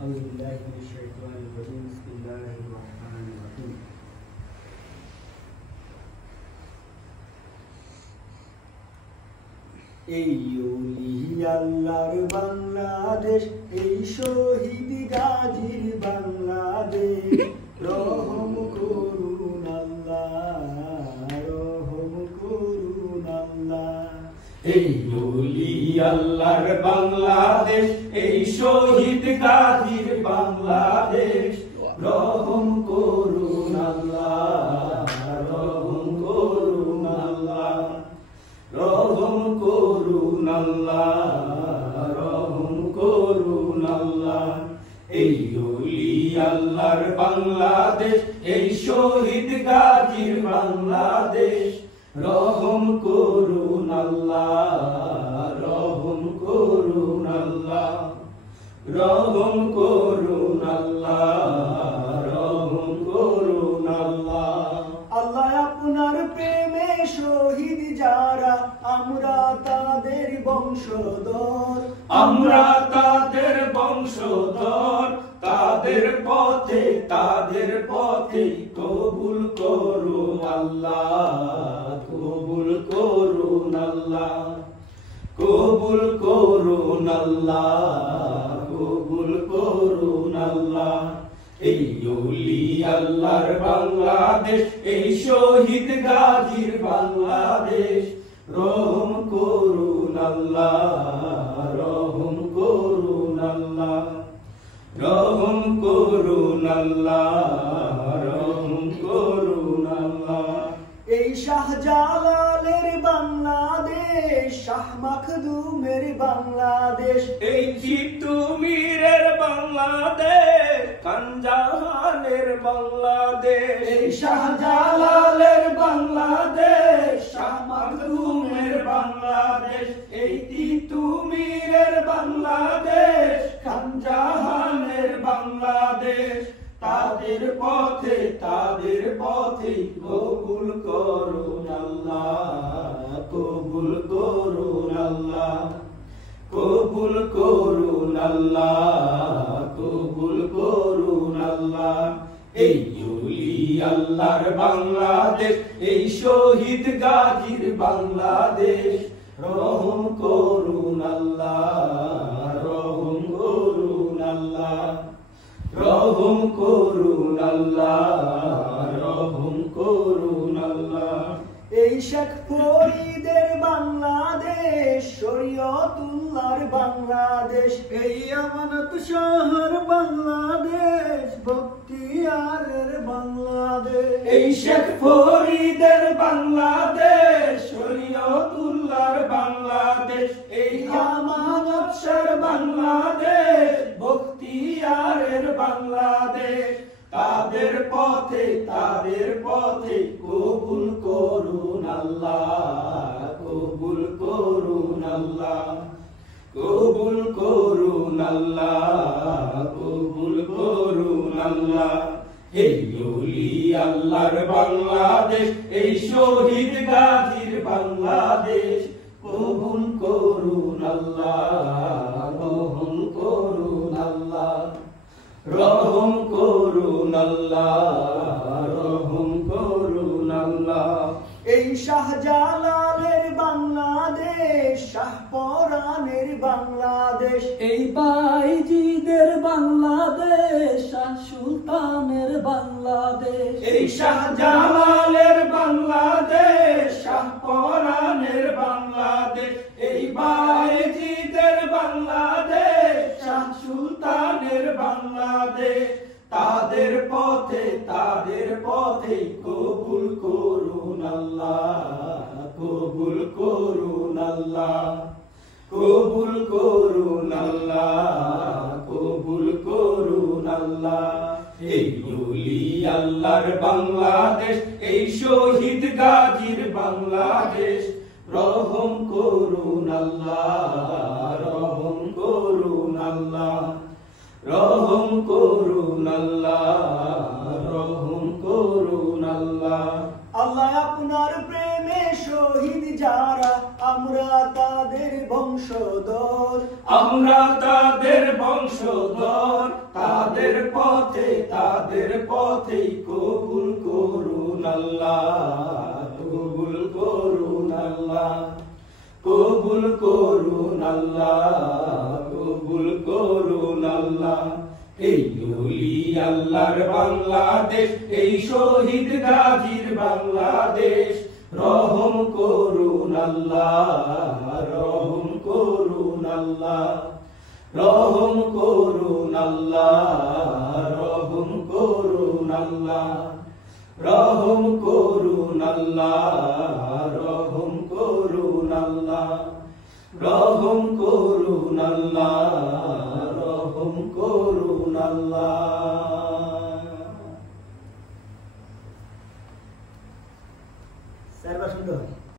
أعوذ بالله من الشيطان الرجيم بسم الله الرحمن الرحيم এই ওলি আল্লাহর বাংলাদেশ, এই শহীদ গাজীর বাংলাদেশ, রহম করুন আল্লাহ, রহম করুন আল্লাহ। এই ওলি আল্লাহর বাংলাদেশ, এই শহীদ গাজীর বাংলাদেশ, রহম করুন আল্লাহ, রহম করুন আল্লাহ, রহম করুন আল্লাহ, রহম করুন আল্লাহ। এই ওলি আল্লাহর বাংলাদেশ, এই শহীদ গাজীর বাংলাদেশ, রহম করুন আল্লাহ, রহম করুন আল্লাহ, রহম করুন আল্লাহ, রহম করুন আল্লাহ। আল্লাহ আপনার প্রেমে শহীদ যারা, আমরা তাদের বংশধর, আমরা তাদের বংশধর, তাদের পথে কবুল করুন আল্লাহ, কবুল করুন আল্লাহ, কবুল করুন আল্লাহ, কবুল করুন আল্লাহ। এই ওলি আল্লাহর বাংলাদেশ, এই শহীদ গাজীর বাংলাদেশ, রহম করুন আল্লাহ, রহম করুন আল্লাহ, রহম করুন আল্লাহ, রহম করুন আল্লাহ। এই শাহজালালের বাংলাদেশ, শাহ মাখদুমের বাংলাদেশ, এই জিতুমিরের বাংলাদেশ, খানজাহানের বাংলাদেশ, এই শাহজালালের বাংলাদেশ, শাহ মাখদুমের বাংলাদেশ, এই তিতুমিরের বাংলাদেশ, খানজাহানের বাংলাদেশ। তাদের পথে কবুল করুন আল্লাহ, কবুল করুন আল্লাহ, কবুল করুন আল্লাহ, কবুল করুন আল্লাহ। এই ওলি আল্লাহর বাংলাদেশ, এই শহীদ গাজীর বাংলাদেশ, রহম করুন আল্লাহ, রহম করুন আল্লাহ, রহম করুন আল্লাহ, রহম করুন আল্লাহ। এই শেখ ফরিদের বাংলাদেশ, শরীয়তুল্লাহর বাংলাদেশ, এই আমানত শাহর বাংলাদেশ, বখতিয়ারের বাংলাদেশ, এই শেখ ফরিদের বাংলাদেশ, শরীয়তুল্লাহর বাংলাদেশ, এই আমানত শাহর বাংলাদেশ, বখতিয়ারের বাংলাদেশ। তাদের পথে কবুল করুন আল্লাহ, কবুল করুন আল্লাহ, কবুল করুন আল্লাহ, কবুল করুন আল্লাহ। এই ওলি আল্লাহর বাংলাদেশ, এই শহীদ গাজীর বাংলাদেশ, কবুল করুন আল্লাহ, রহম করুন আল্লাহ, রহম করুন আল্লাহ, রহম করুন আল্লাহ। এই শাহজালালের বাংলাদেশ, শাহপরানের বাংলাদেশ, এই বাইজিদের বাংলাদেশ, শাহ সুলতানের বাংলাদেশ, এই শাহজালালের বাংলাদেশ, শাহপরানের বাংলাদেশ, এই বাইজিদের বাংলাদেশ, শাহ সুলতানের বাংলাদেশ। তাদের পথে কবুল করুন আল্লাহ, কবুল করুন আল্লাহ, কবুল করুন আল্লাহ, কবুল করুন আল্লাহ। এই ওলি আল্লাহর বাংলাদেশ, এই শহীদ গাজীর বাংলাদেশ, রহম করুন আল্লাহ, রহম করুন আল্লাহ, রহম করুন আল্লাহ, রহম করুন আল্লাহ। আল্লাহ আপনার প্রেমে শহীদ যারা, আমরা তাদের বংশধর, আমরা তাদের বংশধর, আল্লাহ কবুল করুন আল্লাহ এই ওলি আল্লাহর বাংলাদেশ এই শহীদ গাজীর বাংলাদেশ রহম করুন আল্লাহ রহম করুন আল্লাহ রহম করুন আল্লাহ রহম করুন আল্লাহ রহম করুন আল্লাহ রহম করুন আল্লাহ রহম করুন আল্লাহ রহম করুন আল্লাহ